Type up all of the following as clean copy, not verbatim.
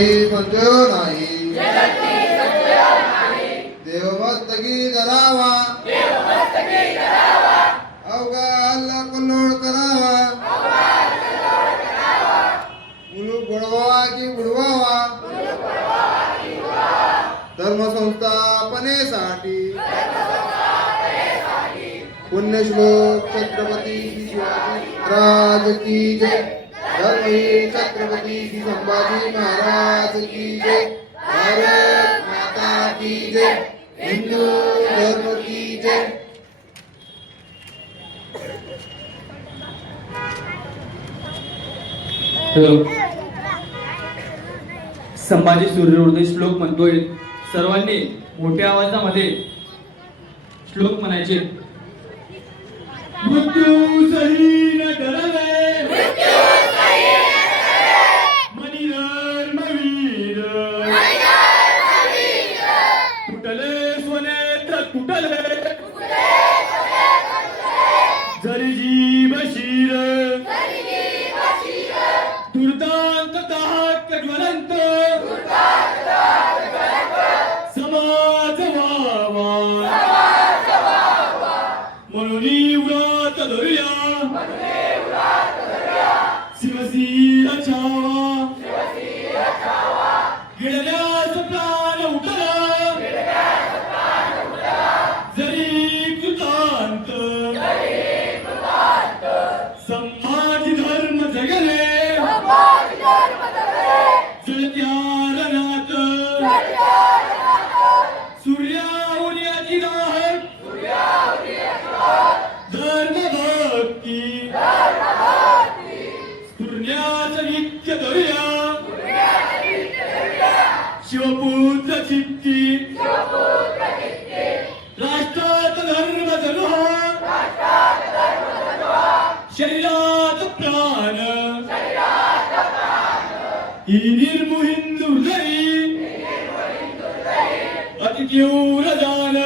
संजय नाही देवमस्तकी धरावा अवघा हल्ला कल्लोळ करावा मुलूक बुडवावा की बुडवावा धर्मसंस्थापनेसाठी पुण्यश्लोक छत्रपती शिवाजी महाराज की जय धर्मवीर छत्रपती श्री संभाजी महाराज की जय भारत माता की जय हिंदू धर्म की जय। संभाजी सूर्योदय श्लोक म्हणतोय, सर्वांनी मोठ्या आवाजामध्ये श्लोक म्हणायचे। मृत्यू सही न डरवे मणिधर्मवीर तुटले स्वनेत्र तुटले जरी जीव शिर दुर्दांत दाहक ज्वलंत समाज व्हावा म्हणून व्रत धरूया शिवसीर छावा गिळल्यास प्राण उठला जरी कृतांत संभाजी धर्म जगले जळत्या रणात सूर्याउर्याची राहत धर्म भक्ती स्फुरण्याचं नित्य धरूया शिवपुत्र चित्ती राष्ट्रात धर्म जगवा शरीरात प्राण ही निर्मू हिंदू हृदयी अति तीव्र जाण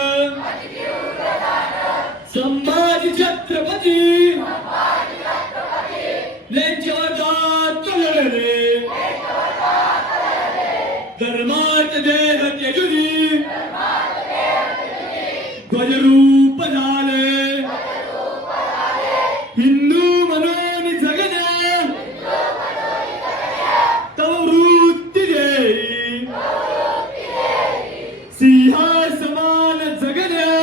संभाजी छत्रपती नेंच्यावरदात लढले धर्मात देह तेजुरी ध्वजरूप झाले हिंदू म्हणून जगण्या तव वृत्ती देई सिंहा समान जगण्या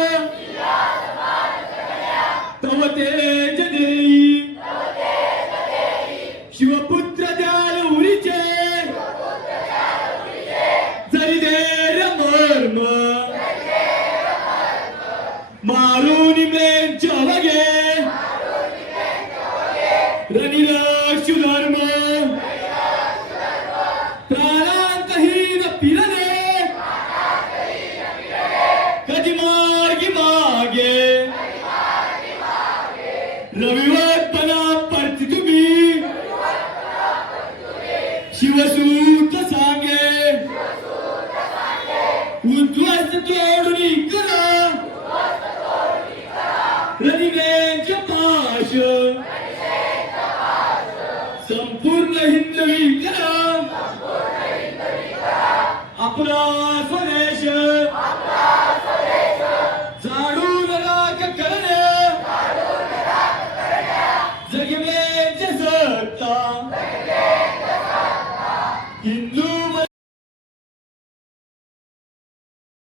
तव तेज देई शिवपुत्र द्याल उरीचे जरी देर मर्म मारून इम्रेंच्या वगे रनिरक्षु धर्म प्राणांतहीन पिरणे कधी मार्गी मागे रविवारपणा परती तुम्ही शिवसूत सांगे उद्ध्वस्त तोडून करा रनिगेंच्या पाश संपूर्ण हिंदवी करा आपला